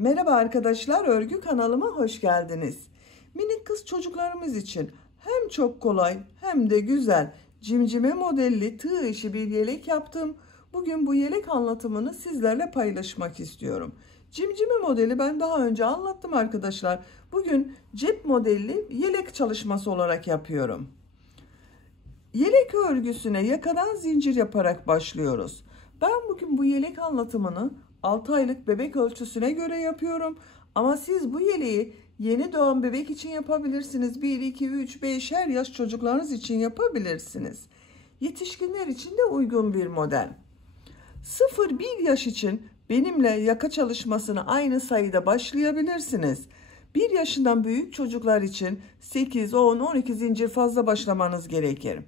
Merhaba arkadaşlar, örgü kanalıma hoş geldiniz. Minik kız çocuklarımız için hem çok kolay hem de güzel cimcime modelli tığ işi bir yelek yaptım. Bugün bu yelek anlatımını sizlerle paylaşmak istiyorum. Cimcime modeli ben daha önce anlattım arkadaşlar. Bugün cep modelli yelek çalışması olarak yapıyorum. Yelek örgüsüne yakadan zincir yaparak başlıyoruz. Ben bugün bu yelek anlatımını 6 aylık bebek ölçüsüne göre yapıyorum. Ama siz bu yeleği yeni doğan bebek için yapabilirsiniz. 1, 2, 3, 5 her yaş çocuklarınız için yapabilirsiniz. Yetişkinler için de uygun bir model. 0-1 yaş için benimle yaka çalışmasını aynı sayıda başlayabilirsiniz. 1 yaşından büyük çocuklar için 8, 10, 12 zincir fazla başlamanız gerekir.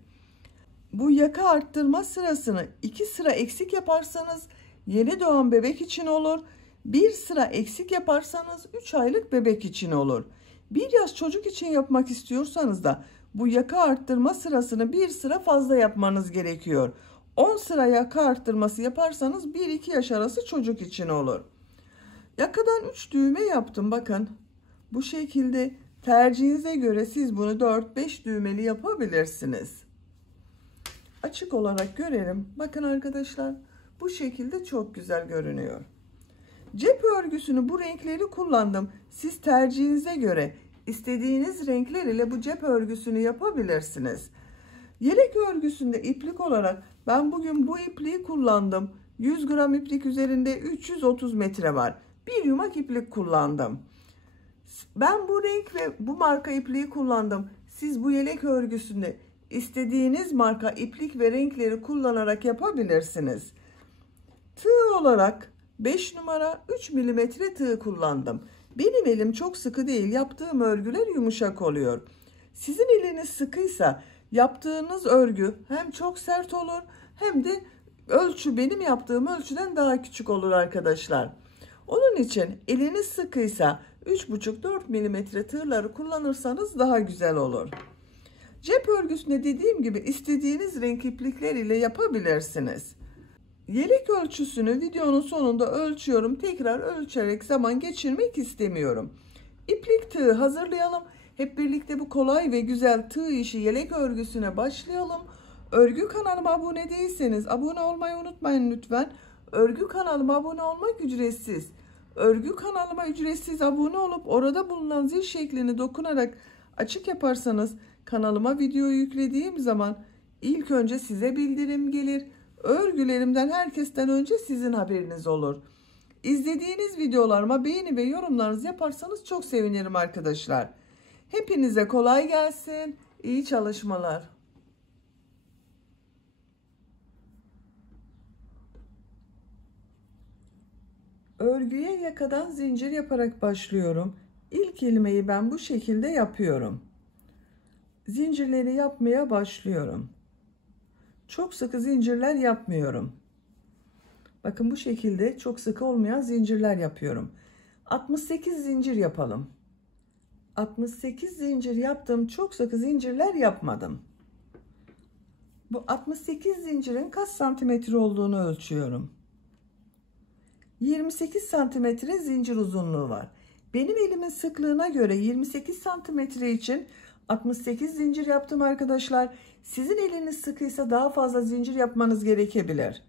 Bu yaka arttırma sırasını 2 sıra eksik yaparsanız yeni doğan bebek için olur. 1 sıra eksik yaparsanız 3 aylık bebek için olur. 1 yaş çocuk için yapmak istiyorsanız da bu yaka arttırma sırasını 1 sıra fazla yapmanız gerekiyor. 10 sıra yaka arttırması yaparsanız 1-2 yaş arası çocuk için olur. Yakadan 3 düğme yaptım, bakın. Bu şekilde tercihinize göre siz bunu 4-5 düğmeli yapabilirsiniz. Açık olarak görelim. Bakın arkadaşlar, bu şekilde çok güzel görünüyor. Cep örgüsünü bu renkleri kullandım. Siz tercihinize göre istediğiniz renkler ile bu cep örgüsünü yapabilirsiniz. Yelek örgüsünde iplik olarak ben bugün bu ipliği kullandım. 100 gram iplik üzerinde 330 metre var. Bir yumak iplik kullandım. Ben bu renk ve bu marka ipliği kullandım. Siz bu yelek örgüsünde İstediğiniz marka iplik ve renkleri kullanarak yapabilirsiniz. Tığ olarak 5 numara 3 milimetre tığ kullandım. Benim elim çok sıkı değil. Yaptığım örgüler yumuşak oluyor. Sizin eliniz sıkıysa yaptığınız örgü hem çok sert olur hem de ölçü benim yaptığım ölçüden daha küçük olur arkadaşlar. Onun için eliniz sıkıysa 3,5-4 milimetre tığları kullanırsanız daha güzel olur. Cep örgüsünde dediğim gibi istediğiniz renk iplikler ile yapabilirsiniz. Yelek ölçüsünü videonun sonunda ölçüyorum. Tekrar ölçerek zaman geçirmek istemiyorum. İplik tığı hazırlayalım. Hep birlikte bu kolay ve güzel tığ işi yelek örgüsüne başlayalım. Örgü kanalıma abone değilseniz abone olmayı unutmayın lütfen. Örgü kanalıma abone olmak ücretsiz. Örgü kanalıma ücretsiz abone olup orada bulunan zil şeklini dokunarak açık yaparsanız kanalıma video yüklediğim zaman ilk önce size bildirim gelir. Örgülerimden herkesten önce sizin haberiniz olur. İzlediğiniz videolarıma beğeni ve yorumlarınızı yaparsanız çok sevinirim arkadaşlar. Hepinize kolay gelsin. İyi çalışmalar. Örgüye yakadan zincir yaparak başlıyorum. İlk ilmeği ben bu şekilde yapıyorum. Zincirleri yapmaya başlıyorum. Çok sıkı zincirler yapmıyorum. Bakın bu şekilde çok sıkı olmayan zincirler yapıyorum. 68 zincir yapalım. 68 zincir yaptım. Çok sıkı zincirler yapmadım. Bu 68 zincirin kaç santimetre olduğunu ölçüyorum. 28 santimetre zincir uzunluğu var. Benim elimin sıklığına göre 28 santimetre için 68 zincir yaptım arkadaşlar. Sizin eliniz sıkıysa daha fazla zincir yapmanız gerekebilir.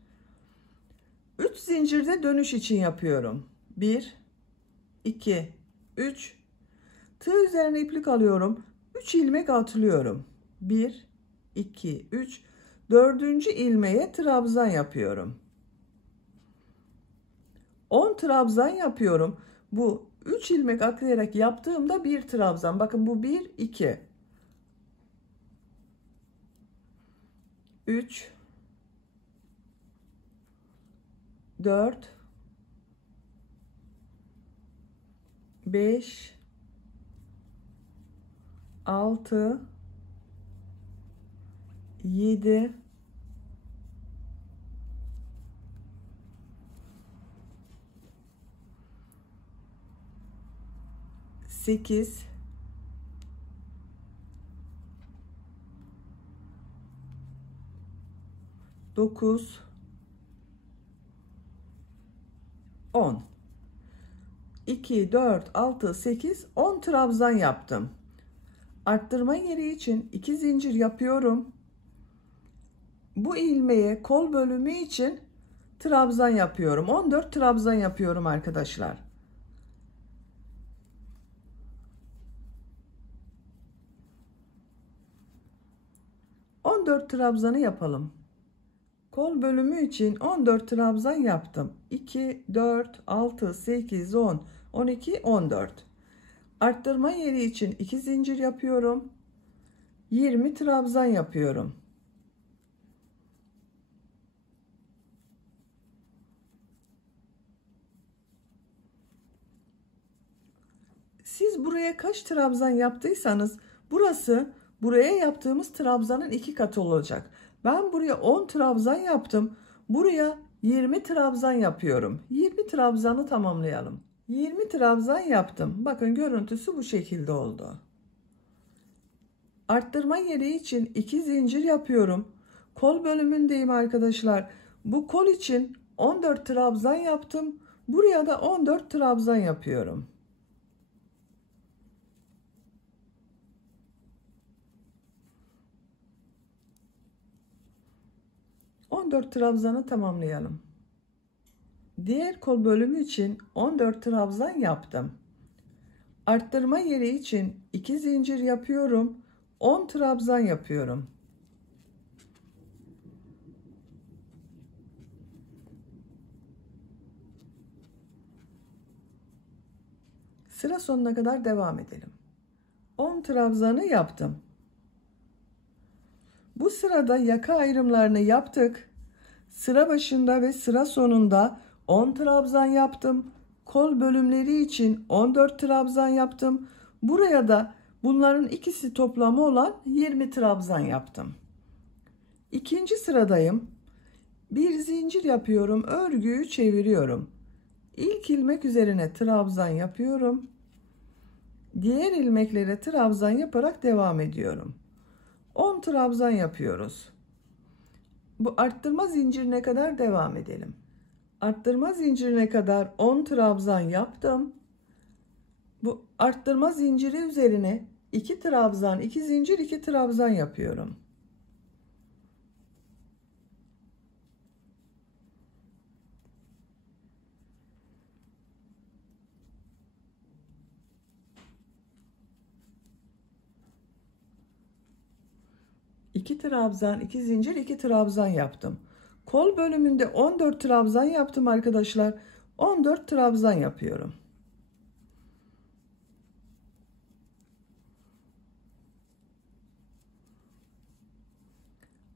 3 zincirde dönüş için yapıyorum. 1, 2, 3. Tığ üzerine iplik alıyorum. 3 ilmek atlıyorum. 1, 2, 3. 4. ilmeğe trabzan yapıyorum. 10 trabzan yapıyorum. Bu 3 ilmek atlayarak yaptığımda bir trabzan. Bakın bu 1, 2. 3, 4, 5, 6, 7, 8, 9, 10. 2, 4, 6, 8, 10 trabzan yaptım. Arttırma yeri için 2 zincir yapıyorum. Bu ilmeğe kol bölümü için trabzan yapıyorum. 14 trabzan yapıyorum arkadaşlar. ...14 trabzanı yapalım. Kol bölümü için 14 trabzan yaptım. 2, 4, 6, 8, 10, 12, 14. Arttırma yeri için 2 zincir yapıyorum. 20 trabzan yapıyorum. Siz buraya kaç trabzan yaptıysanız buraya yaptığımız trabzanın 2 katı olacak. Ben buraya 10 trabzan yaptım. Buraya 20 trabzan yapıyorum. 20 trabzanı tamamlayalım. 20 trabzan yaptım. Bakın görüntüsü bu şekilde oldu. Arttırma yeri için 2 zincir yapıyorum. Kol bölümündeyim arkadaşlar. Bu kol için 14 trabzan yaptım. Buraya da 14 trabzan yapıyorum. ...14 trabzanı tamamlayalım. Diğer kol bölümü için 14 trabzan yaptım. Arttırma yeri için 2 zincir yapıyorum. 10 trabzan yapıyorum. Sıra sonuna kadar devam edelim. 10 trabzanı yaptım. Bu sırada yaka ayrımlarını yaptık. Sıra başında ve sıra sonunda 10 trabzan yaptım. Kol bölümleri için 14 trabzan yaptım. Buraya da bunların ikisi toplamı olan 20 trabzan yaptım. İkinci sıradayım. Bir zincir yapıyorum. Örgüyü çeviriyorum. İlk ilmek üzerine trabzan yapıyorum. Diğer ilmeklere trabzan yaparak devam ediyorum. 10 trabzan yapıyoruz. Bu arttırma zincirine kadar devam edelim. Arttırma zincirine kadar 10 trabzan yaptım. Bu arttırma zinciri üzerine 2 trabzan, 2 zincir, 2 trabzan yapıyorum. İki trabzan, 2 zincir, 2 trabzan yaptım. Kol bölümünde 14 trabzan yaptım arkadaşlar. 14 trabzan yapıyorum.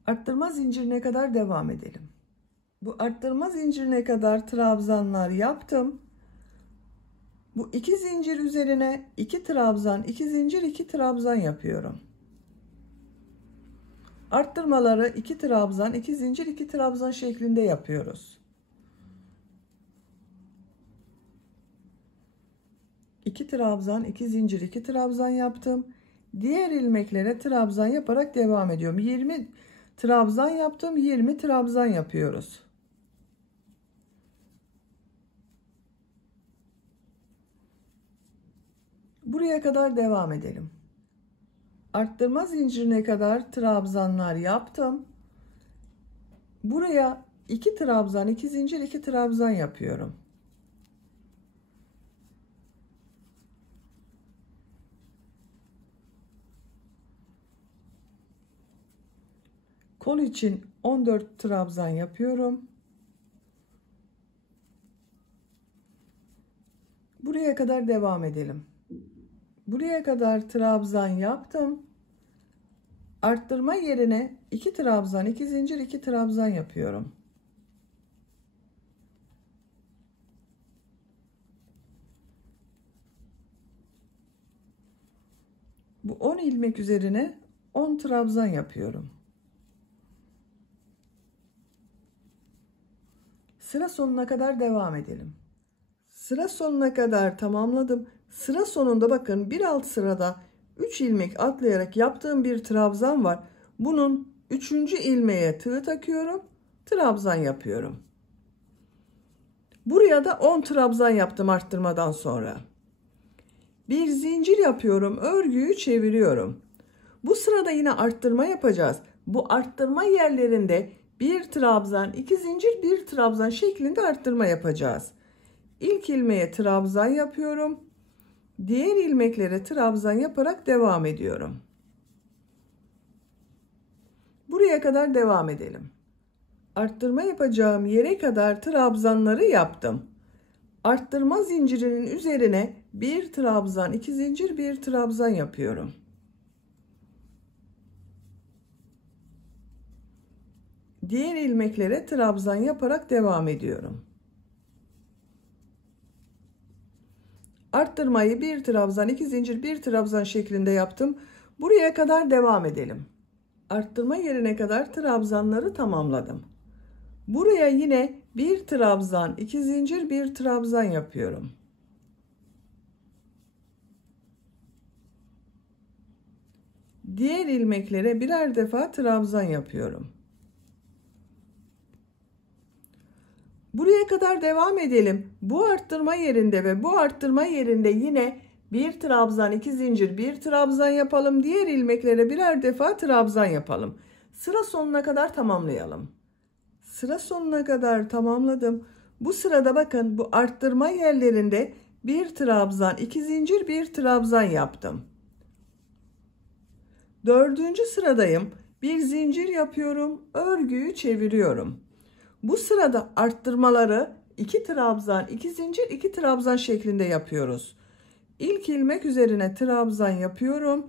Arttırma zincirine kadar devam edelim. Bu arttırma zincirine kadar trabzanlar yaptım. Bu 2 zincir üzerine 2 trabzan, 2 zincir, 2 trabzan yapıyorum. Arttırmaları 2 trabzan, 2 zincir, 2 trabzan şeklinde yapıyoruz. 2 trabzan, 2 zincir, 2 trabzan yaptım. Diğer ilmeklere trabzan yaparak devam ediyorum. 20 trabzan yaptım, 20 trabzan yapıyoruz. Buraya kadar devam edelim. Arttırma zincirine kadar trabzanlar yaptım. Buraya 2 trabzan, 2 zincir, 2 trabzan yapıyorum. Kol için 14 trabzan yapıyorum. Buraya kadar devam edelim. Buraya kadar trabzan yaptım. Arttırma yerine 2 trabzan, 2 zincir, 2 trabzan yapıyorum. Bu 10 ilmek üzerine 10 trabzan yapıyorum. Sıra sonuna kadar devam edelim. Sıra sonuna kadar tamamladım. Sıra sonunda bakın bir alt sırada 3 ilmek atlayarak yaptığım bir trabzan var. Bunun 3. ilmeğe tığ takıyorum. Trabzan yapıyorum. Buraya da 10 trabzan yaptım arttırmadan sonra. Bir zincir yapıyorum, örgüyü çeviriyorum. Bu sırada yine arttırma yapacağız. Bu arttırma yerlerinde bir trabzan, iki zincir, bir trabzan şeklinde arttırma yapacağız. İlk ilmeğe trabzan yapıyorum. Diğer ilmeklere trabzan yaparak devam ediyorum. Buraya kadar devam edelim. Arttırma yapacağım yere kadar trabzanları yaptım. Arttırma zincirinin üzerine bir trabzan, iki zincir, bir trabzan yapıyorum. Diğer ilmeklere trabzan yaparak devam ediyorum. Arttırmayı bir trabzan, iki zincir, bir trabzan şeklinde yaptım. Buraya kadar devam edelim. Arttırma yerine kadar trabzanları tamamladım. Buraya yine bir trabzan, iki zincir, bir trabzan yapıyorum. Diğer ilmeklere birer defa trabzan yapıyorum. Buraya kadar devam edelim. Bu arttırma yerinde ve bu arttırma yerinde yine bir trabzan, iki zincir, bir trabzan yapalım. Diğer ilmeklere birer defa trabzan yapalım. Sıra sonuna kadar tamamlayalım. Sıra sonuna kadar tamamladım. Bu sırada bakın bu arttırma yerlerinde bir trabzan, iki zincir, bir trabzan yaptım. Dördüncü sıradayım. Bir zincir yapıyorum. Örgüyü çeviriyorum. Bu sırada arttırmaları 2 trabzan, 2 zincir, 2 trabzan şeklinde yapıyoruz. İlk ilmek üzerine trabzan yapıyorum.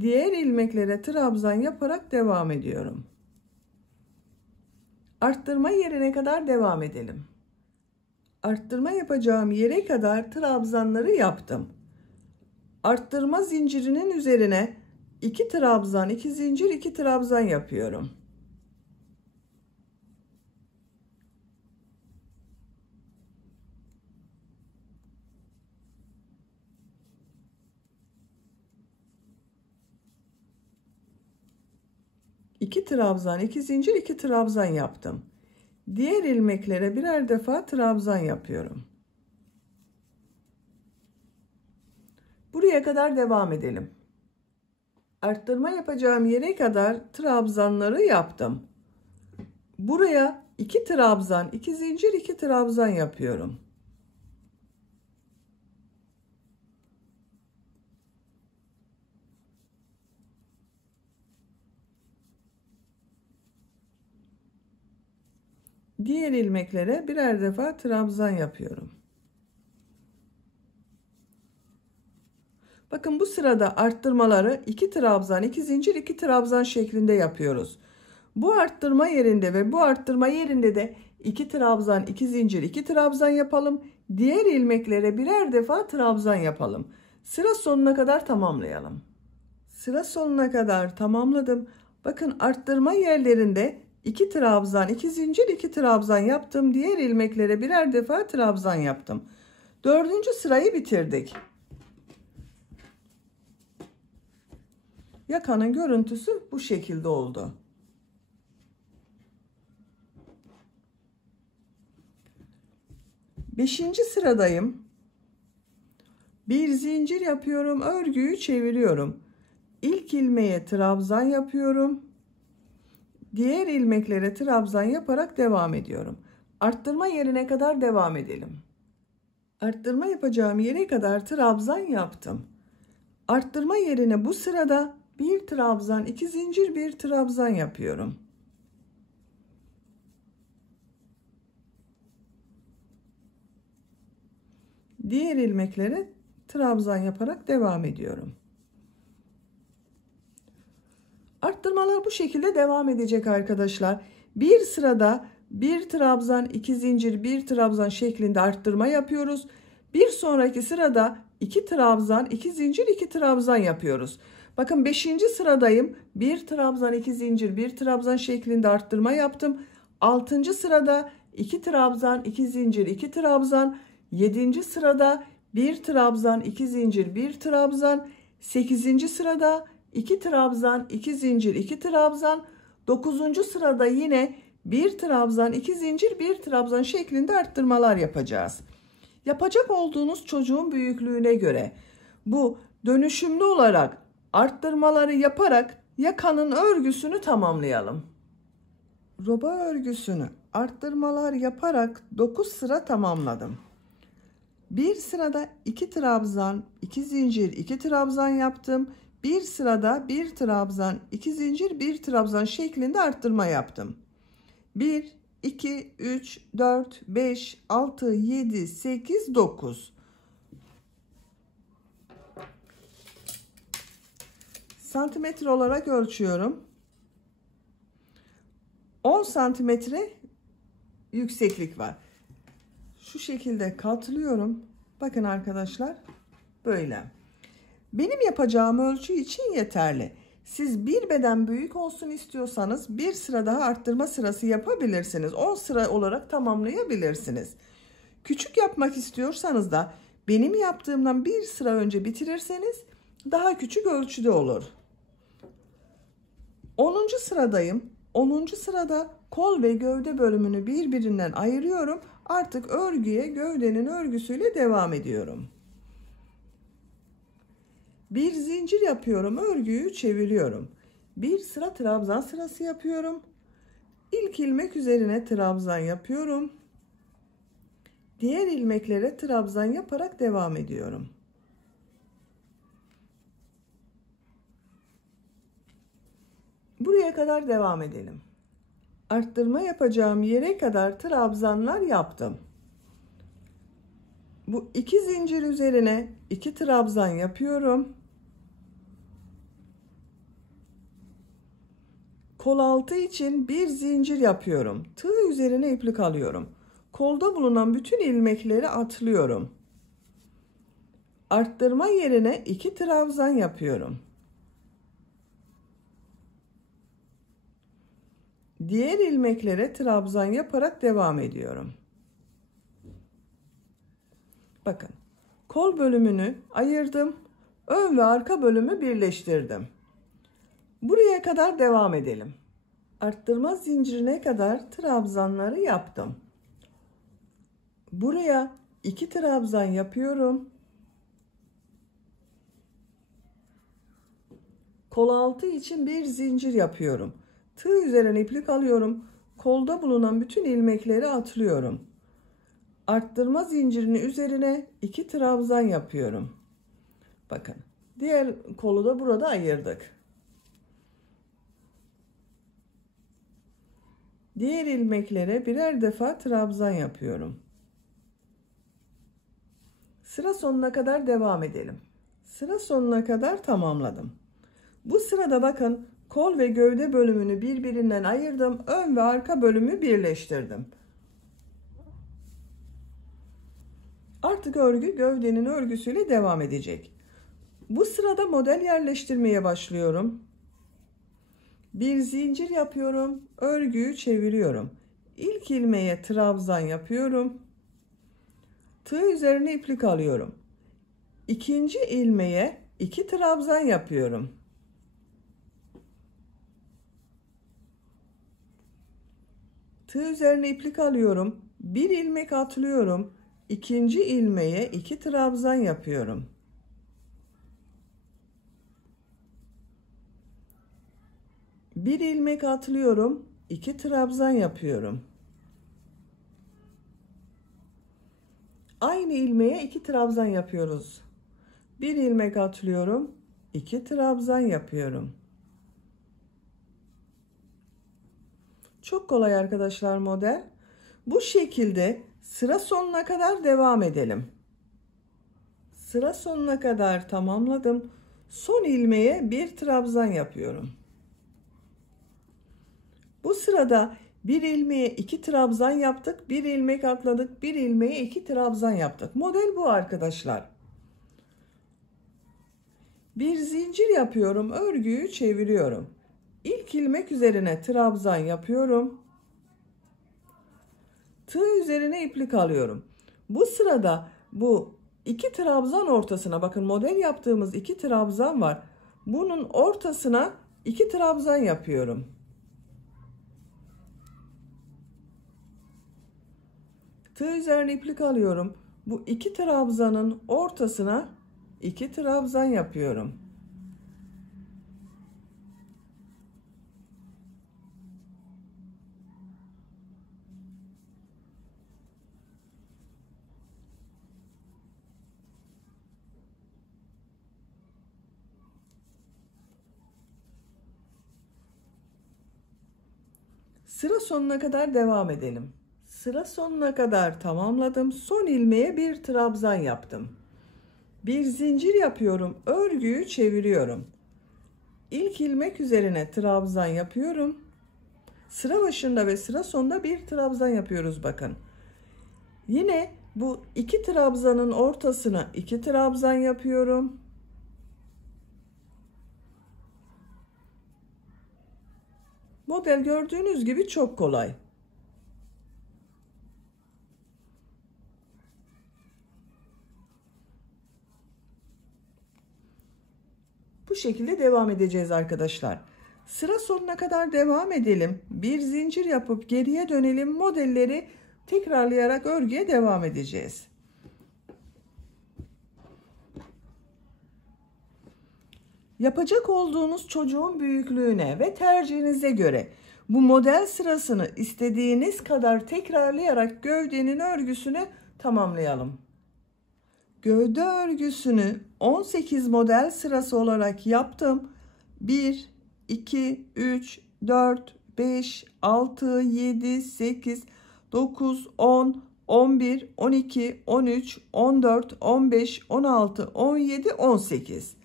Diğer ilmeklere trabzan yaparak devam ediyorum. Arttırma yerine kadar devam edelim. Arttırma yapacağım yere kadar trabzanları yaptım. Arttırma zincirinin üzerine 2 trabzan, 2 zincir, 2 trabzan yapıyorum. İki trabzan, iki zincir, iki trabzan yaptım. Diğer ilmeklere birer defa trabzan yapıyorum. Buraya kadar devam edelim. Arttırma yapacağım yere kadar trabzanları yaptım. Buraya 2 trabzan, 2 zincir, 2 trabzan yapıyorum. Diğer ilmeklere birer defa trabzan yapıyorum. Bakın bu sırada arttırmaları 2 trabzan, 2 zincir, 2 trabzan şeklinde yapıyoruz. Bu arttırma yerinde ve bu arttırma yerinde de 2 trabzan, 2 zincir, 2 trabzan yapalım. Diğer ilmeklere birer defa trabzan yapalım. Sıra sonuna kadar tamamlayalım. Sıra sonuna kadar tamamladım. Bakın arttırma yerlerinde 2 trabzan, 2 zincir, 2 trabzan yaptım. Diğer ilmeklere birer defa trabzan yaptım. Dördüncü sırayı bitirdik. Yakanın görüntüsü bu şekilde oldu. Beşinci sıradayım. Bir zincir yapıyorum, örgüyü çeviriyorum. İlk ilmeğe trabzan yapıyorum. Diğer ilmeklere trabzan yaparak devam ediyorum. Arttırma yerine kadar devam edelim. Arttırma yapacağım yere kadar trabzan yaptım. Arttırma yerine bu sırada bir trabzan, iki zincir, bir trabzan yapıyorum. Diğer ilmeklere trabzan yaparak devam ediyorum. Arttırmalar bu şekilde devam edecek arkadaşlar. Bir sırada bir trabzan, iki zincir, bir trabzan şeklinde arttırma yapıyoruz. Bir sonraki sırada 2 trabzan, 2 zincir, 2 trabzan yapıyoruz. Bakın 5. sıradayım. Bir trabzan, 2 zincir, bir trabzan şeklinde arttırma yaptım. 6. sırada 2 trabzan, 2 zincir, 2 trabzan. 7. sırada bir trabzan, 2 zincir, bir trabzan. 8. sırada 2 trabzan, 2 zincir, 2 trabzan. 9. sırada yine bir trabzan, 2 zincir, bir trabzan şeklinde arttırmalar yapacağız. Yapacak olduğunuz çocuğun büyüklüğüne göre bu dönüşümlü olarak arttırmaları yaparak yakanın örgüsünü tamamlayalım. Roba örgüsünü arttırmalar yaparak 9 sıra tamamladım. Bir sırada 2 trabzan, 2 zincir, 2 trabzan yaptım. Bir sırada 1 trabzan, 2 zincir, 1 trabzan şeklinde arttırma yaptım. 1, 2, 3, 4, 5, 6, 7, 8, 9. Santimetre olarak ölçüyorum. 10 santimetre yükseklik var. Şu şekilde katlıyorum. Bakın arkadaşlar, böyle. Benim yapacağım ölçü için yeterli. Siz bir beden büyük olsun istiyorsanız bir sıra daha arttırma sırası yapabilirsiniz. 10 sıra olarak tamamlayabilirsiniz. Küçük yapmak istiyorsanız da benim yaptığımdan bir sıra önce bitirirseniz daha küçük ölçüde olur. 10. sıradayım. 10. sırada kol ve gövde bölümünü birbirinden ayırıyorum. Artık örgüye gövdenin örgüsüyle devam ediyorum. Bir zincir yapıyorum, örgüyü çeviriyorum. Bir sıra trabzan sırası yapıyorum. İlk ilmek üzerine trabzan yapıyorum. Diğer ilmeklere trabzan yaparak devam ediyorum. Buraya kadar devam edelim. Arttırma yapacağım yere kadar trabzanlar yaptım. Bu 2 zincir üzerine 2 trabzan yapıyorum. Kol altı için bir zincir yapıyorum. Tığ üzerine iplik alıyorum. Kolda bulunan bütün ilmekleri atlıyorum. Arttırma yerine 2 trabzan yapıyorum. Diğer ilmeklere trabzan yaparak devam ediyorum. Bakın, kol bölümünü ayırdım. Ön ve arka bölümü birleştirdim. Buraya kadar devam edelim. Arttırma zincirine kadar trabzanları yaptım. Buraya 2 trabzan yapıyorum. Kol altı için bir zincir yapıyorum. Tığ üzerine iplik alıyorum. Kolda bulunan bütün ilmekleri atlıyorum. Arttırma zincirinin üzerine 2 trabzan yapıyorum. Bakın, diğer kolu da burada ayırdık. Diğer ilmeklere birer defa trabzan yapıyorum. Sıra sonuna kadar devam edelim. Sıra sonuna kadar tamamladım. Bu sırada bakın, kol ve gövde bölümünü birbirinden ayırdım. Ön ve arka bölümü birleştirdim. Artık örgü gövdenin örgüsüyle devam edecek. Bu sırada model yerleştirmeye başlıyorum. Bir zincir yapıyorum. Örgüyü çeviriyorum. İlk ilmeğe trabzan yapıyorum. Tığ üzerine iplik alıyorum. İkinci ilmeğe 2 trabzan yapıyorum. Tığ üzerine iplik alıyorum. Bir ilmek atlıyorum. İkinci ilmeğe 2 trabzan yapıyorum. Bir ilmek atlıyorum. 2 trabzan yapıyorum. Aynı ilmeğe 2 trabzan yapıyoruz. Bir ilmek atlıyorum. 2 trabzan yapıyorum. Çok kolay arkadaşlar model. Bu şekilde sıra sonuna kadar devam edelim. Sıra sonuna kadar tamamladım. Son ilmeğe bir trabzan yapıyorum. Bu sırada bir ilmeğe 2 trabzan yaptık. Bir ilmek atladık. Bir ilmeğe 2 trabzan yaptık. Model bu arkadaşlar. Bir zincir yapıyorum. Örgüyü çeviriyorum. İlk ilmek üzerine trabzan yapıyorum. Tığ üzerine iplik alıyorum. Bu sırada bu 2 trabzan ortasına, bakın model yaptığımız 2 trabzan var. Bunun ortasına 2 trabzan yapıyorum. Tığ üzerine iplik alıyorum. Bu iki trabzanın ortasına iki trabzan yapıyorum. Sıra sonuna kadar devam edelim. Sıra sonuna kadar tamamladım. Son ilmeğe bir trabzan yaptım. Bir zincir yapıyorum. Örgüyü çeviriyorum. İlk ilmek üzerine trabzan yapıyorum. Sıra başında ve sıra sonunda bir trabzan yapıyoruz bakın. Yine bu iki trabzanın ortasına iki trabzan yapıyorum. Model gördüğünüz gibi çok kolay. Bu şekilde devam edeceğiz arkadaşlar. Sıra sonuna kadar devam edelim. Bir zincir yapıp geriye dönelim. Modelleri tekrarlayarak örgüye devam edeceğiz. Yapacak olduğunuz çocuğun büyüklüğüne ve tercihinize göre bu model sırasını istediğiniz kadar tekrarlayarak gövdenin örgüsünü tamamlayalım. Gövde örgüsünü 18 model sırası olarak yaptım. 1, 2, 3, 4, 5, 6, 7, 8, 9, 10, 11, 12, 13, 14, 15, 16, 17, 18.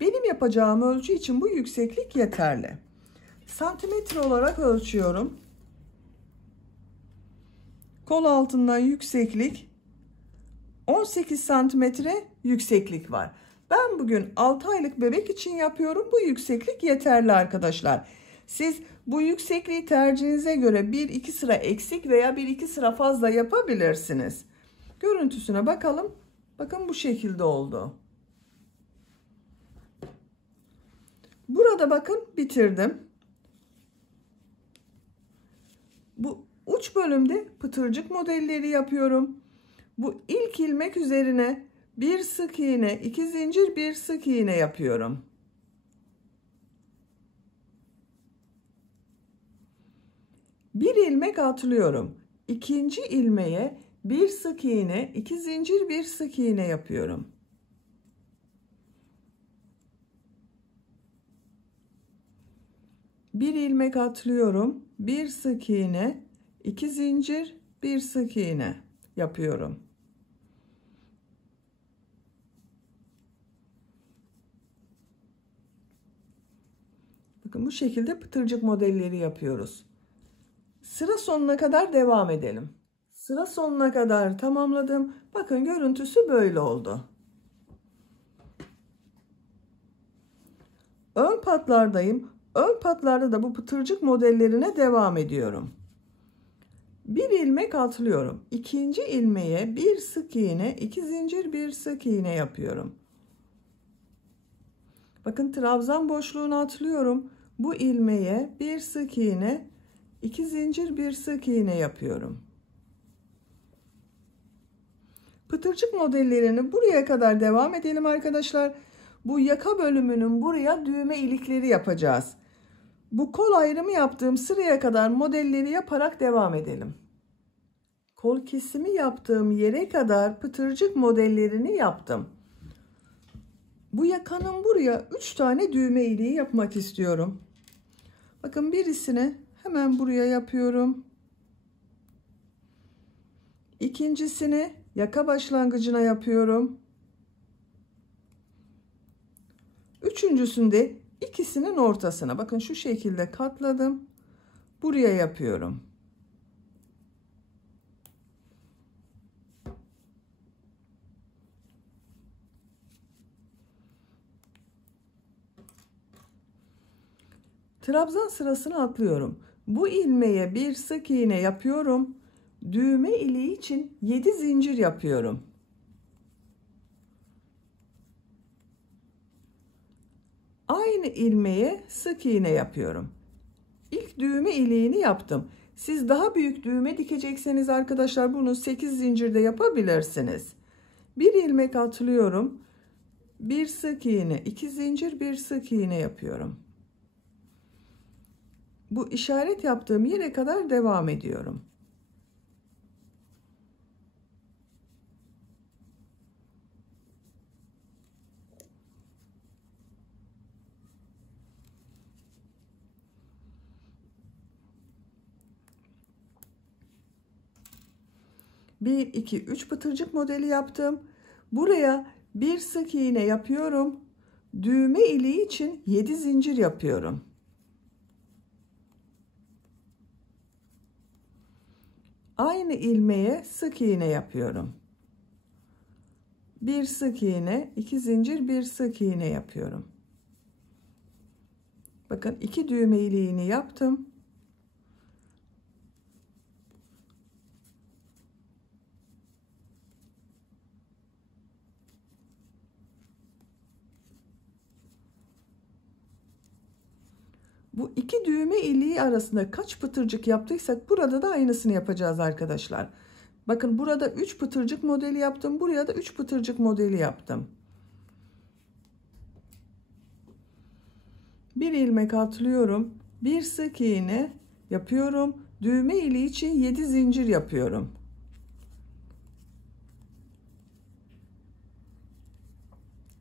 Benim yapacağım ölçü için bu yükseklik yeterli. Santimetre olarak ölçüyorum. Kol altından yükseklik 18 santimetre yükseklik var. Ben bugün 6 aylık bebek için yapıyorum. Bu yükseklik yeterli arkadaşlar. Siz bu yüksekliği tercihinize göre 1-2 sıra eksik veya 1-2 sıra fazla yapabilirsiniz. Görüntüsüne bakalım. Bakın bu şekilde oldu. Burada bakın bitirdim. Bu uç bölümde pıtırcık modelleri yapıyorum. Bu ilk ilmek üzerine bir sık iğne, iki zincir, bir sık iğne yapıyorum. Bir ilmek atlıyorum. İkinci ilmeğe bir sık iğne, iki zincir, bir sık iğne yapıyorum. Bir ilmek atlıyorum. Bir sık iğne, iki zincir, bir sık iğne yapıyorum. Bakın bu şekilde pıtırcık modelleri yapıyoruz. Sıra sonuna kadar devam edelim. Sıra sonuna kadar tamamladım. Bakın görüntüsü böyle oldu. Ön patlardayım. Ön patlarda da bu pıtırcık modellerine devam ediyorum. Bir ilmek atlıyorum. İkinci ilmeğe bir sık iğne, iki zincir, bir sık iğne yapıyorum. Bakın trabzan boşluğunu atlıyorum. Bu ilmeğe bir sık iğne, iki zincir, bir sık iğne yapıyorum. Pıtırcık modellerini buraya kadar devam edelim arkadaşlar. Bu yaka bölümünün buraya düğme ilikleri yapacağız. Bu kol ayrımı yaptığım sıraya kadar modelleri yaparak devam edelim. Kol kesimi yaptığım yere kadar pıtırcık modellerini yaptım. Bu yakanın buraya 3 tane düğme iliği yapmak istiyorum. Bakın birisini hemen buraya yapıyorum. İkincisini yaka başlangıcına yapıyorum. Üçüncüsünde ikisinin ortasına. Bakın şu şekilde katladım. Buraya yapıyorum. Trabzan sırasını atlıyorum. Bu ilmeğe bir sık iğne yapıyorum. Düğme iliği için 7 zincir yapıyorum. Aynı ilmeğe sık iğne yapıyorum. İlk düğme iliğini yaptım. Siz daha büyük düğme dikecekseniz arkadaşlar bunu 8 zincirde yapabilirsiniz. Bir ilmek atlıyorum. Bir sık iğne, 2 zincir, bir sık iğne yapıyorum. Bu işaret yaptığım yere kadar devam ediyorum. Bir, iki, üç pıtırcık modeli yaptım. Buraya bir sık iğne yapıyorum. Düğme iliği için 7 zincir yapıyorum. Aynı ilmeğe sık iğne yapıyorum. Bir sık iğne, 2 zincir, bir sık iğne yapıyorum. Bakın 2 düğme iliğini yaptım. Bu 2 düğme iliği arasında kaç pıtırcık yaptıysak burada da aynısını yapacağız arkadaşlar. Bakın burada 3 pıtırcık modeli yaptım. Buraya da 3 pıtırcık modeli yaptım. Bir ilmek atlıyorum. Bir sık iğne yapıyorum. Düğme iliği için 7 zincir yapıyorum.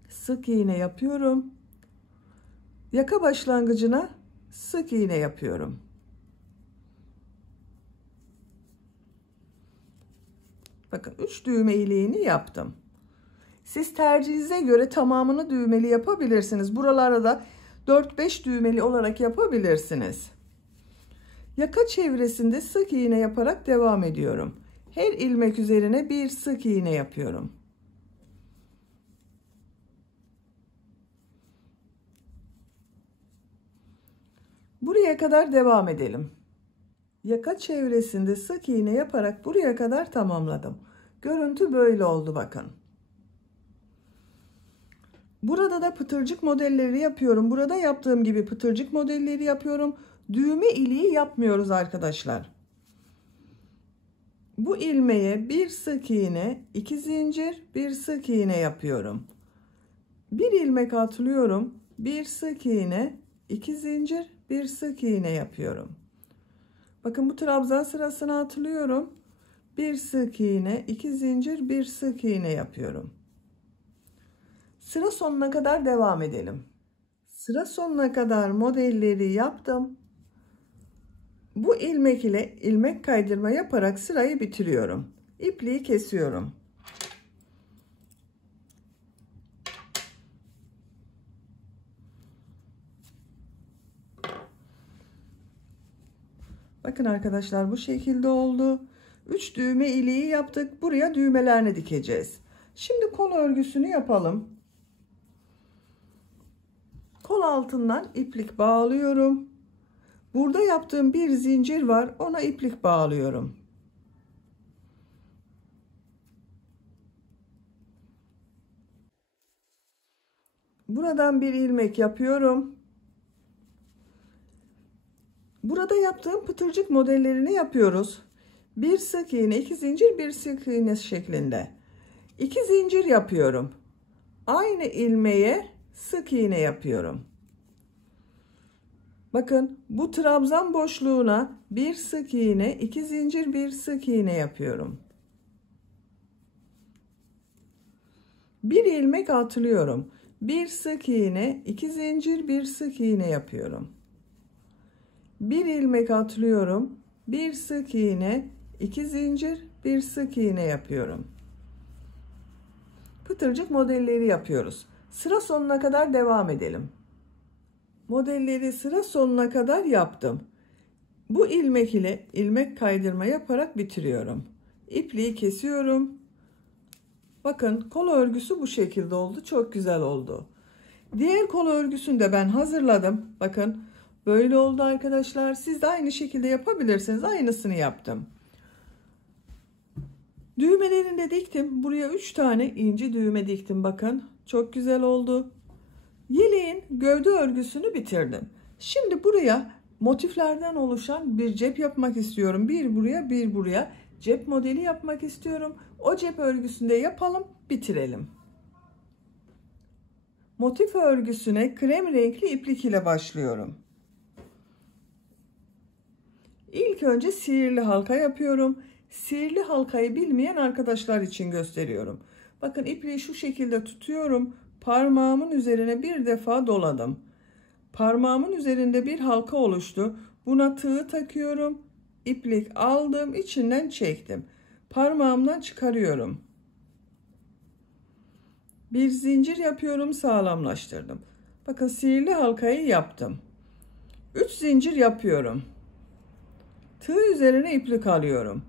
Sık iğne yapıyorum. Yaka başlangıcına sık iğne yapıyorum. Bakın 3 düğme iliğini yaptım. Siz tercihinize göre tamamını düğmeli yapabilirsiniz. Buralara da 4-5 düğmeli olarak yapabilirsiniz. Yaka çevresinde sık iğne yaparak devam ediyorum. Her ilmek üzerine bir sık iğne yapıyorum. Buraya kadar devam edelim. Yaka çevresinde sık iğne yaparak buraya kadar tamamladım. Görüntü böyle oldu bakın. Burada da pıtırcık modelleri yapıyorum. Burada yaptığım gibi pıtırcık modelleri yapıyorum. Düğme iliği yapmıyoruz arkadaşlar. Bu ilmeğe bir sık iğne, 2 zincir, bir sık iğne yapıyorum. Bir ilmek atlıyorum. Bir sık iğne, 2 zincir, bir sık iğne yapıyorum. Bakın bu trabzan sırasına atlıyorum. Bir sık iğne, 2 zincir, bir sık iğne yapıyorum. Sıra sonuna kadar devam edelim. Sıra sonuna kadar modelleri yaptım. Bu ilmek ile ilmek kaydırma yaparak sırayı bitiriyorum. İpliği kesiyorum. Bakın arkadaşlar bu şekilde oldu. 3 düğme iliği yaptık. Buraya düğmelerini dikeceğiz. Şimdi kol örgüsünü yapalım. Kol altından iplik bağlıyorum. Burada yaptığım bir zincir var. Ona iplik bağlıyorum. Buradan bir ilmek yapıyorum. Burada yaptığım pıtırcık modellerini yapıyoruz. Bir sık iğne, 2 zincir, bir sık iğne şeklinde. 2 zincir yapıyorum. Aynı ilmeğe sık iğne yapıyorum. Bakın bu trabzan boşluğuna bir sık iğne, 2 zincir, bir sık iğne yapıyorum. Bir ilmek atlıyorum. Bir sık iğne, 2 zincir, bir sık iğne yapıyorum. Bir ilmek atlıyorum. Bir sık iğne, 2 zincir, bir sık iğne yapıyorum. Pıtırcık modelleri yapıyoruz. Sıra sonuna kadar devam edelim. Modelleri sıra sonuna kadar yaptım. Bu ilmek ile ilmek kaydırma yaparak bitiriyorum. İpliği kesiyorum. Bakın kol örgüsü bu şekilde oldu. Çok güzel oldu. Diğer kol örgüsünü de ben hazırladım. Bakın böyle oldu arkadaşlar. Siz de aynı şekilde yapabilirsiniz. Aynısını yaptım. Düğmelerini de diktim. Buraya 3 tane ince düğme diktim. Bakın çok güzel oldu. Yeleğin gövde örgüsünü bitirdim. Şimdi buraya Motiflerden oluşan bir cep yapmak istiyorum. Bir buraya, bir buraya. Cep modeli yapmak istiyorum. O cep örgüsünde yapalım, bitirelim. Motif örgüsüne krem renkli iplik ile başlıyorum. İlk önce sihirli halka yapıyorum. Sihirli halkayı bilmeyen arkadaşlar için gösteriyorum. Bakın ipliği şu şekilde tutuyorum. Parmağımın üzerine bir defa doladım. Parmağımın üzerinde bir halka oluştu. Buna tığ takıyorum. İplik aldım, içinden çektim. Parmağımdan çıkarıyorum. Bir zincir yapıyorum, sağlamlaştırdım. Bakın sihirli halkayı yaptım. 3 zincir yapıyorum. Tığ üzerine iplik alıyorum.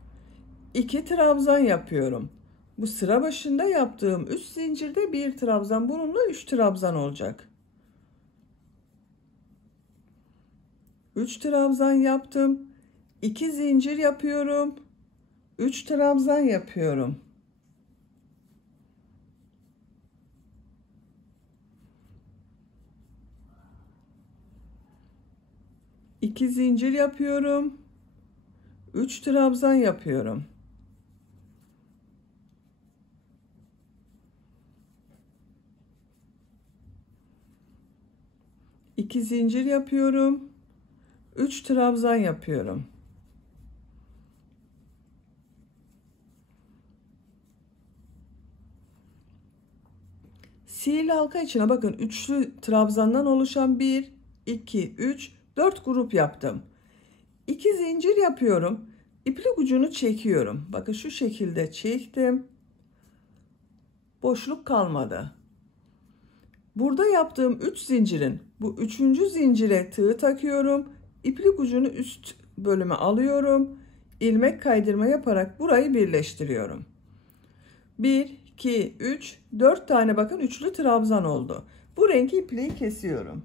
2 trabzan yapıyorum. Bu sıra başında yaptığım 3 zincirde bir trabzan, bununla 3 trabzan olacak. 3 trabzan yaptım. 2 zincir yapıyorum. 3 trabzan yapıyorum. İki zincir yapıyorum. 3 trabzan yapıyorum. İki zincir yapıyorum. 3 trabzan yapıyorum. Sihirli halka içine bakın üçlü trabzandan oluşan 1, 2, 3, 4 grup yaptım. 2 zincir yapıyorum. İplik ucunu çekiyorum. Bakın şu şekilde çektim. Boşluk kalmadı. Burada yaptığım 3 zincirin bu 3. zincire tığ takıyorum. İplik ucunu üst bölüme alıyorum. İlmek kaydırma yaparak burayı birleştiriyorum. 1, 2, 3, 4 tane bakın üçlü trabzan oldu. Bu renk ipliği kesiyorum.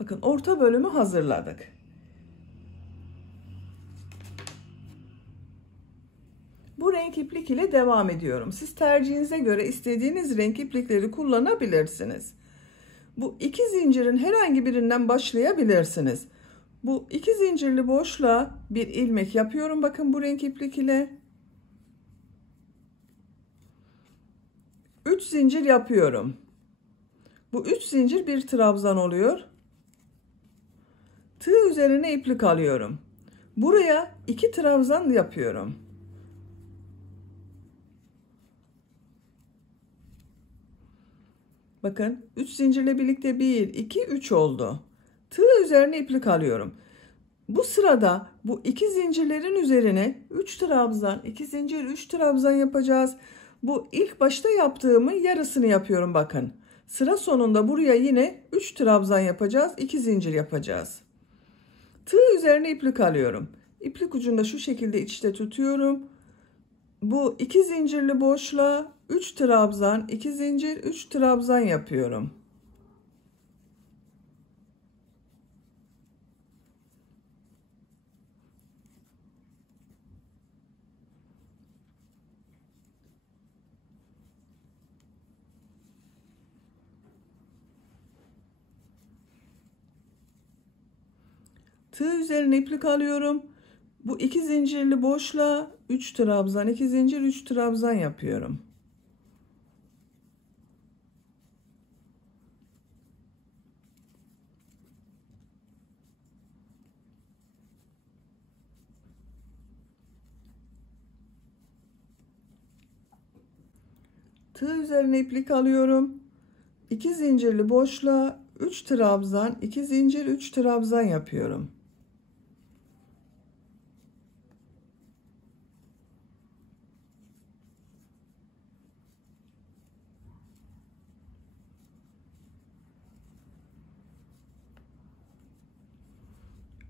Bakın orta bölümü hazırladık. Bu renk iplik ile devam ediyorum. Siz tercihinize göre istediğiniz renk iplikleri kullanabilirsiniz. Bu iki zincirin herhangi birinden başlayabilirsiniz. Bu iki zincirli boşluğa bir ilmek yapıyorum. Bakın bu renk iplik ile 3 zincir yapıyorum. Bu 3 zincir bir trabzan oluyor. Tığ üzerine iplik alıyorum. Buraya 2 trabzan yapıyorum. Bakın 3 zincirle birlikte 1, 2, 3 oldu. Tığ üzerine iplik alıyorum. Bu sırada bu iki zincirlerin üzerine 3 trabzan, 2 zincir, 3 trabzan yapacağız. Bu ilk başta yaptığımın yarısını yapıyorum bakın. Sıra sonunda buraya yine 3 trabzan yapacağız, 2 zincir yapacağız. Tığ üzerine iplik alıyorum. İplik ucunda şu şekilde içte tutuyorum. Bu iki zincirli boşluğa 3 trabzan, 2 zincir, 3 trabzan yapıyorum. Tığ üzerine iplik alıyorum. Bu iki zincirli boşluğa 3 trabzan, 2 zincir, 3 trabzan yapıyorum. Tığ üzerine iplik alıyorum. 2 zincirli boşluğa 3 trabzan, 2 zincir, 3 trabzan yapıyorum.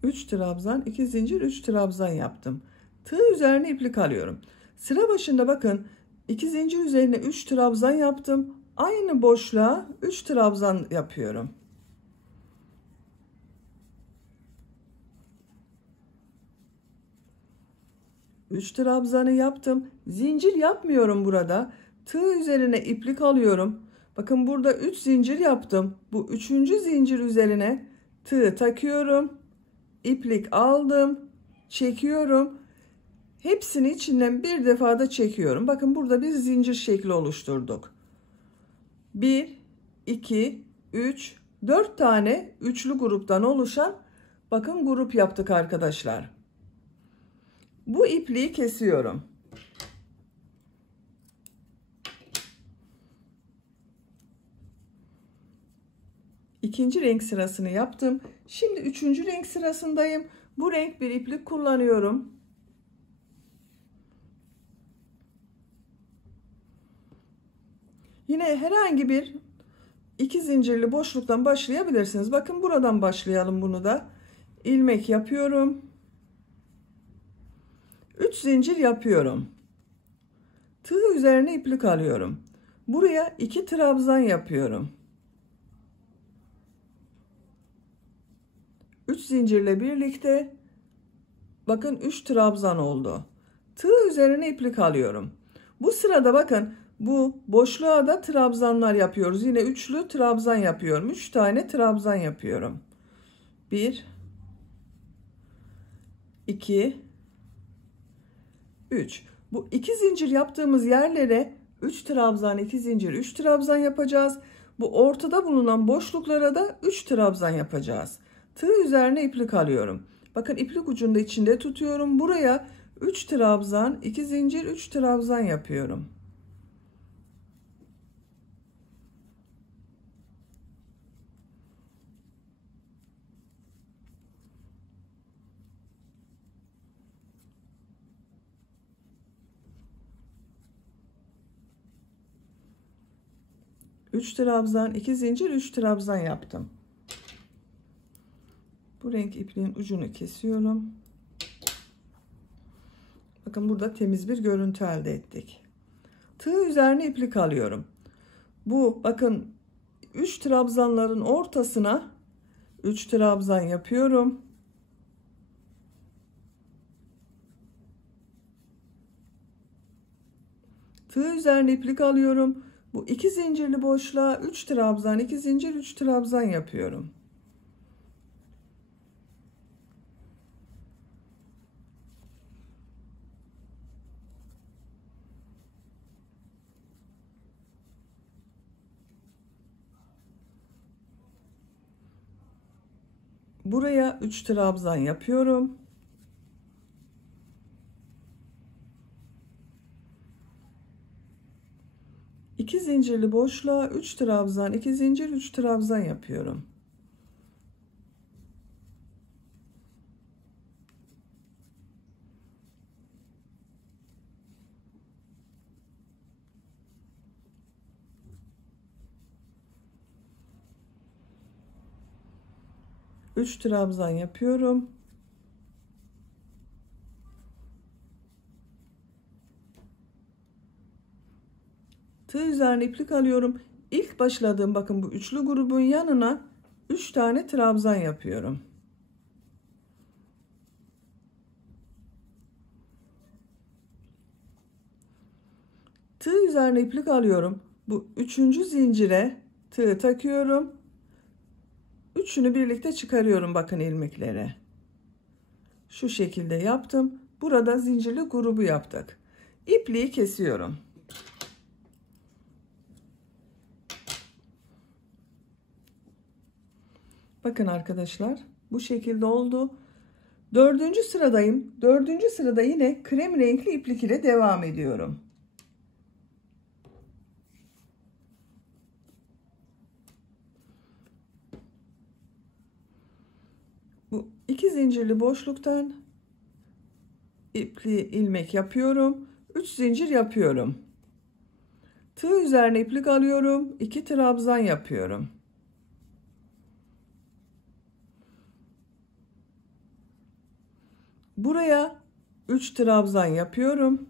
Üç trabzan, 2 zincir, 3 trabzan yaptım. Tığ üzerine iplik alıyorum. Sıra başında bakın 2 zincir üzerine 3 trabzan yaptım. Aynı boşluğa 3 trabzan yapıyorum. 3 trabzanı yaptım. Zincir yapmıyorum burada. Tığ üzerine iplik alıyorum. Bakın burada 3 zincir yaptım. Bu 3. zincir üzerine tığ takıyorum. İplik aldım. Çekiyorum. Hepsini içinden bir defada çekiyorum. Bakın burada bir zincir şekli oluşturduk. 1, 2, 3, 4 tane üçlü gruptan oluşan bakın grup yaptık arkadaşlar. Bu ipliği kesiyorum. İkinci renk sırasını yaptım. Şimdi üçüncü renk sırasındayım. Bu renk bir iplik kullanıyorum. Yine herhangi bir 2 zincirli boşluktan başlayabilirsiniz. Bakın buradan başlayalım bunu da. İlmek yapıyorum. 3 zincir yapıyorum. Tığ üzerine iplik alıyorum. Buraya 2 trabzan yapıyorum. 3 zincirle birlikte bakın 3 trabzan oldu. Tığ üzerine iplik alıyorum. Bu sırada bakın bu boşluğa da trabzanlar yapıyoruz. Yine üçlü trabzan yapıyorum. 3 tane trabzan yapıyorum. 1 2 3. Bu 2 zincir yaptığımız yerlere 3 trabzan, 2 zincir, 3 trabzan yapacağız. Bu ortada bulunan boşluklara da 3 trabzan yapacağız. Tığ üzerine iplik alıyorum. Bakın iplik ucunu da içinde tutuyorum. Buraya 3 trabzan, 2 zincir, 3 trabzan yapıyorum. Üç trabzan, 2 zincir, 3 trabzan yaptım. Bu renk ipliğin ucunu kesiyorum. Bakın burada temiz bir görüntü elde ettik. Tığ üzerine iplik alıyorum. Bu bakın 3 trabzanların ortasına 3 trabzan yapıyorum. Tığ üzerine iplik alıyorum. Bu 2 zincirli boşluğa 3 trabzan, 2 zincir, 3 trabzan yapıyorum. Buraya 3 trabzan yapıyorum. İki zincirli boşluğa 3 trabzan, 2 zincir, 3 trabzan yapıyorum. Üç trabzan yapıyorum. Tığ üzerine iplik alıyorum. İlk başladığım bakın bu üçlü grubun yanına 3 tane trabzan yapıyorum. Tığ üzerine iplik alıyorum. Bu üçüncü zincire tığ takıyorum. Üçünü birlikte çıkarıyorum bakın ilmeklere. Şu şekilde yaptım. Burada zincirli grubu yaptık. İpliği kesiyorum. Bakın arkadaşlar bu şekilde oldu. Dördüncü sıradayım. Dördüncü sırada yine krem renkli iplik ile devam ediyorum. Bu iki zincirli boşluktan ipli ilmek yapıyorum. 3 zincir yapıyorum. Tığ üzerine iplik alıyorum. 2 trabzan yapıyorum. Buraya 3 trabzan yapıyorum.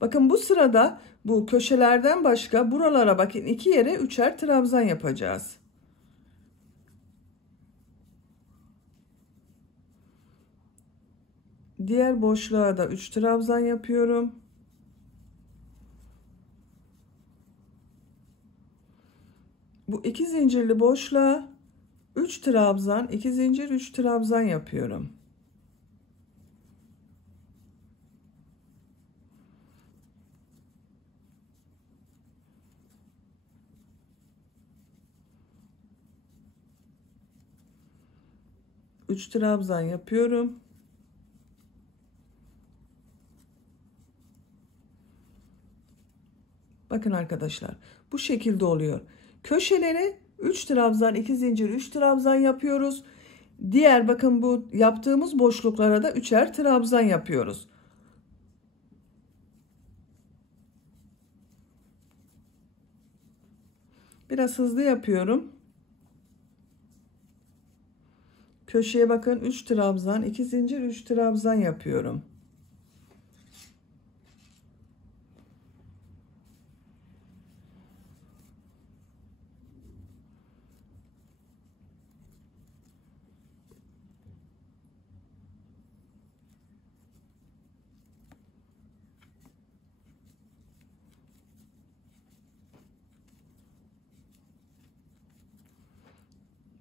Bakın bu sırada bu köşelerden başka buralara bakın 2 yere 3'er trabzan yapacağız. Diğer boşluğa da 3 trabzan yapıyorum. Bu 2 zincirli boşluğa 3 trabzan, 2 zincir, 3 trabzan yapıyorum. Üç trabzan yapıyorum. Bakın arkadaşlar, bu şekilde oluyor. Köşelere 3 trabzan, 2 zincir, 3 trabzan yapıyoruz. Diğer bakın bu yaptığımız boşluklara da 3'er trabzan yapıyoruz. Biraz hızlı yapıyorum. Köşeye bakın 3 trabzan, 2 zincir, 3 trabzan yapıyorum.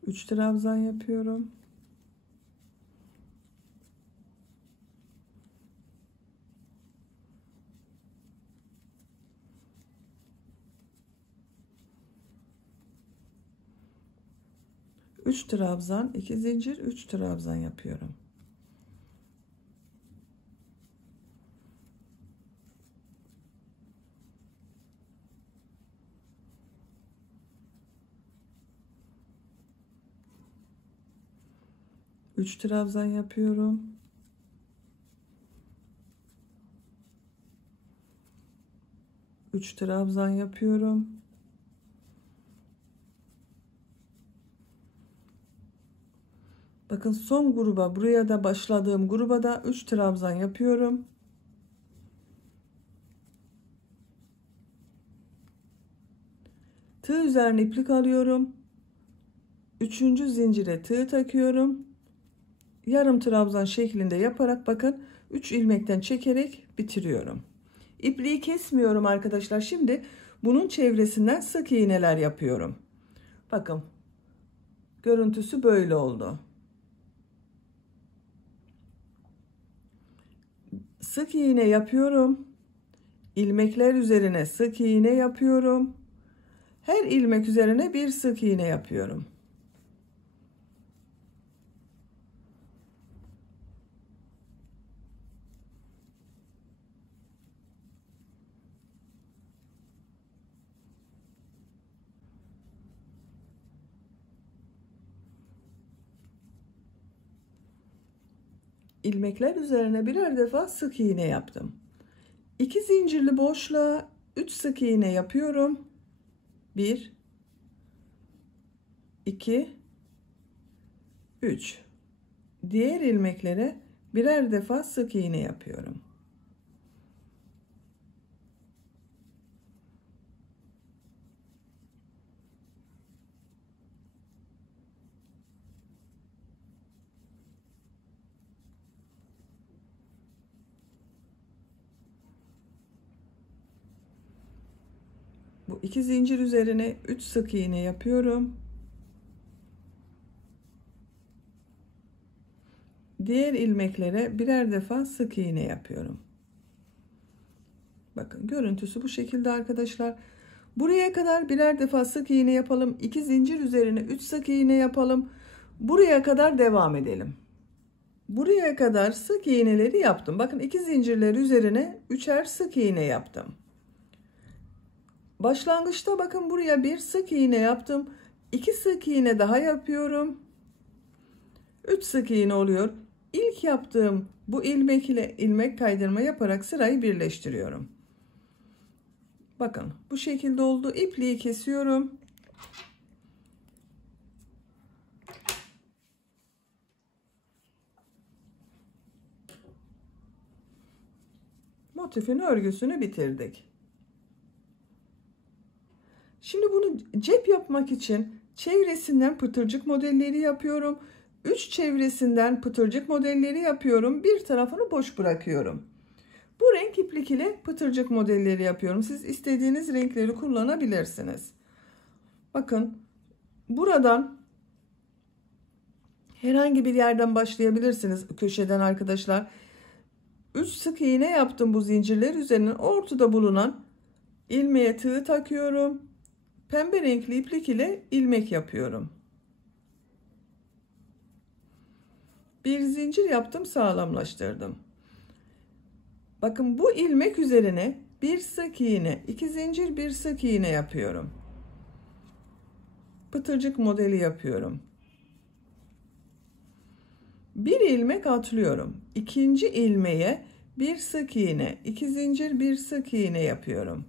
Üç trabzan yapıyorum. Üç trabzan, 2 zincir, 3 trabzan yapıyorum. Üç trabzan yapıyorum. Üç trabzan yapıyorum. Bakın son gruba, buraya da başladığım gruba da 3 trabzan yapıyorum. Tığ üzerine iplik alıyorum. Üçüncü zincire tığ takıyorum. Yarım trabzan şeklinde yaparak bakın 3 ilmekten çekerek bitiriyorum. İpliği kesmiyorum arkadaşlar. Şimdi bunun çevresinden sık iğneler yapıyorum. Bakın görüntüsü böyle oldu. Sık iğne yapıyorum. İlmekler üzerine sık iğne yapıyorum. Her ilmek üzerine bir sık iğne yapıyorum. İlmekler üzerine birer defa sık iğne yaptım. 2 zincirli boşluğa 3 sık iğne yapıyorum. 1 2 3. Diğer ilmeklere birer defa sık iğne yapıyorum. Bu 2 zincir üzerine 3 sık iğne yapıyorum. Diğer ilmeklere birer defa sık iğne yapıyorum. Bakın görüntüsü bu şekilde arkadaşlar. Buraya kadar birer defa sık iğne yapalım. 2 zincir üzerine 3 sık iğne yapalım. Buraya kadar devam edelim. Buraya kadar sık iğneleri yaptım. Bakın 2 zincirler üzerine 3'er sık iğne yaptım. Başlangıçta bakın buraya bir sık iğne yaptım. 2 sık iğne daha yapıyorum. 3 sık iğne oluyor. İlk yaptığım bu ilmek ile ilmek kaydırma yaparak sırayı birleştiriyorum. Bakın bu şekilde oldu. İpliği kesiyorum. Motifin örgüsünü bitirdik. Şimdi bunu cep yapmak için çevresinden pıtırcık modelleri yapıyorum. 3 çevresinden pıtırcık modelleri yapıyorum. Bir tarafını boş bırakıyorum. Bu renk iplik ile pıtırcık modelleri yapıyorum. Siz istediğiniz renkleri kullanabilirsiniz. Bakın buradan herhangi bir yerden başlayabilirsiniz. Köşeden arkadaşlar. 3 sık iğne yaptım bu zincirler üzerine. Ortada bulunan ilmeğe tığ takıyorum. Pembe renkli iplik ile ilmek yapıyorum. Bir zincir yaptım, sağlamlaştırdım. Bakın bu ilmek üzerine bir sık iğne, 2 zincir, bir sık iğne yapıyorum. Pıtırcık modeli yapıyorum. Bir ilmek atlıyorum. İkinci ilmeğe bir sık iğne, 2 zincir, bir sık iğne yapıyorum.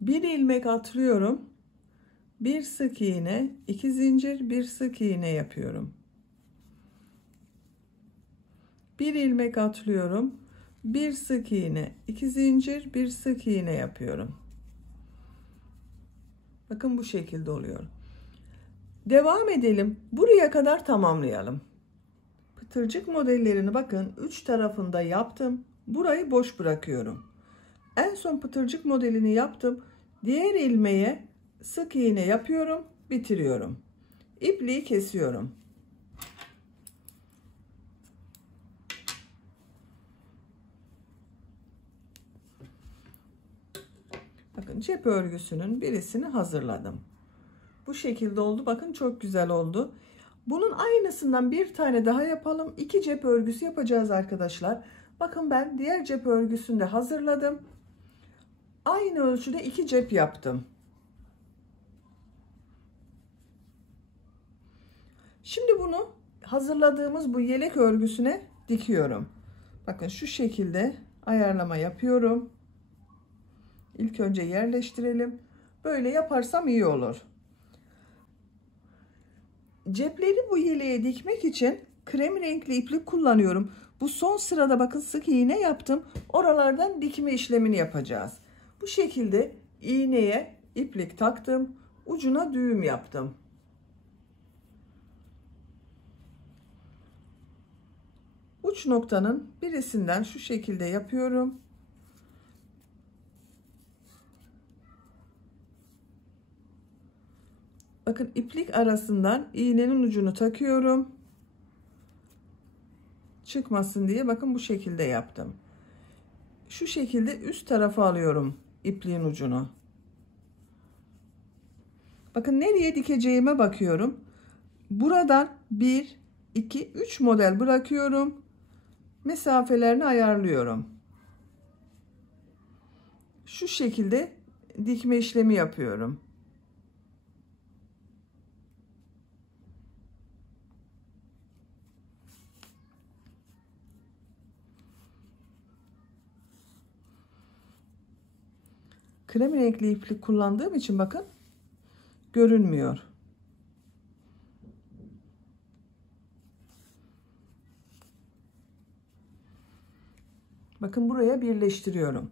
Bir ilmek atlıyorum. Bir sık iğne, 2 zincir, bir sık iğne yapıyorum. Bir ilmek atlıyorum. Bir sık iğne, 2 zincir, bir sık iğne yapıyorum. Bakın bu şekilde oluyor. Devam edelim. Buraya kadar tamamlayalım. Pıtırcık modellerini bakın 3 tarafında yaptım. Burayı boş bırakıyorum. En son pıtırcık modelini yaptım. Diğer ilmeğe sık iğne yapıyorum, bitiriyorum. İpliği kesiyorum. Bakın cep örgüsünün birisini hazırladım. Bu şekilde oldu. Bakın çok güzel oldu. Bunun aynısından bir tane daha yapalım. 2 cep örgüsü yapacağız arkadaşlar. Bakın ben diğer cep örgüsünü de hazırladım. Aynı ölçüde 2 cep yaptım. Şimdi bunu hazırladığımız bu yelek örgüsüne dikiyorum. Bakın şu şekilde ayarlama yapıyorum. İlk önce yerleştirelim. Böyle yaparsam iyi olur. Cepleri bu yeleğe dikmek için krem renkli iplik kullanıyorum. Bu son sırada bakın sık iğne yaptım. Oralardan dikme işlemini yapacağız. Bu şekilde iğneye iplik taktım. Ucuna düğüm yaptım. Uç noktanın birisinden şu şekilde yapıyorum. Bakın iplik arasından iğnenin ucunu takıyorum. Çıkmasın diye bakın bu şekilde yaptım. Şu şekilde üst tarafa alıyorum ipliğin ucunu. Bakın nereye dikeceğime bakıyorum. Buradan 1, 2, 3 model bırakıyorum. Mesafelerini ayarlıyorum. Şu şekilde dikme işlemi yapıyorum. Krem renkli iplik kullandığım için bakın görünmüyor. Bakın buraya birleştiriyorum.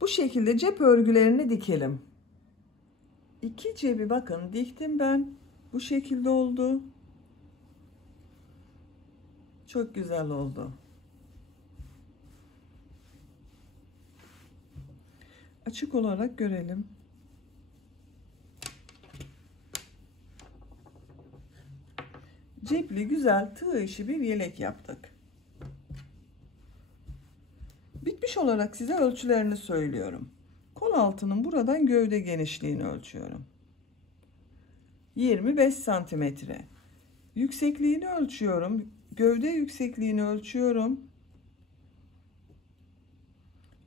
Bu şekilde cep örgülerini dikelim. 2 cebi bakın diktim ben. Bu şekilde oldu. Çok güzel oldu. Açık olarak görelim. Cepli güzel tığ işi bir yelek yaptık. Bitmiş olarak size ölçülerini söylüyorum. Kol altının buradan gövde genişliğini ölçüyorum. 25 santimetre. Yüksekliğini ölçüyorum. Gövde yüksekliğini ölçüyorum.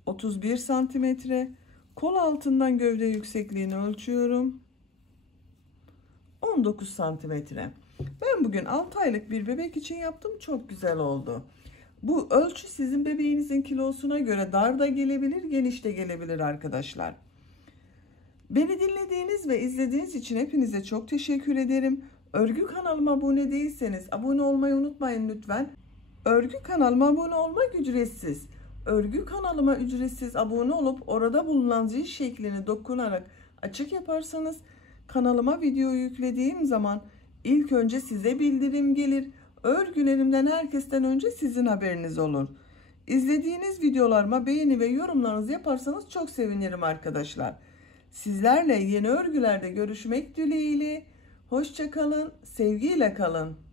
31 santimetre. Kol altından gövde yüksekliğini ölçüyorum. 19 santimetre. Ben bugün 6 aylık bir bebek için yaptım. Çok güzel oldu. Bu ölçü sizin bebeğinizin kilosuna göre dar da gelebilir, geniş de gelebilir arkadaşlar. Beni dinlediğiniz ve izlediğiniz için hepinize çok teşekkür ederim. Örgü kanalıma abone değilseniz abone olmayı unutmayın lütfen. Örgü kanalıma abone olmak ücretsiz. Örgü kanalıma ücretsiz abone olup orada bulunan zil şeklini dokunarak açık yaparsanız Kanalıma video yüklediğim zaman ilk önce size bildirim gelir. Örgülerimden herkesten önce sizin haberiniz olur. İzlediğiniz videolarıma beğeni ve yorumlarınızı yaparsanız çok sevinirim arkadaşlar. Sizlerle yeni örgülerde görüşmek dileğiyle. Hoşça kalın, sevgiyle kalın.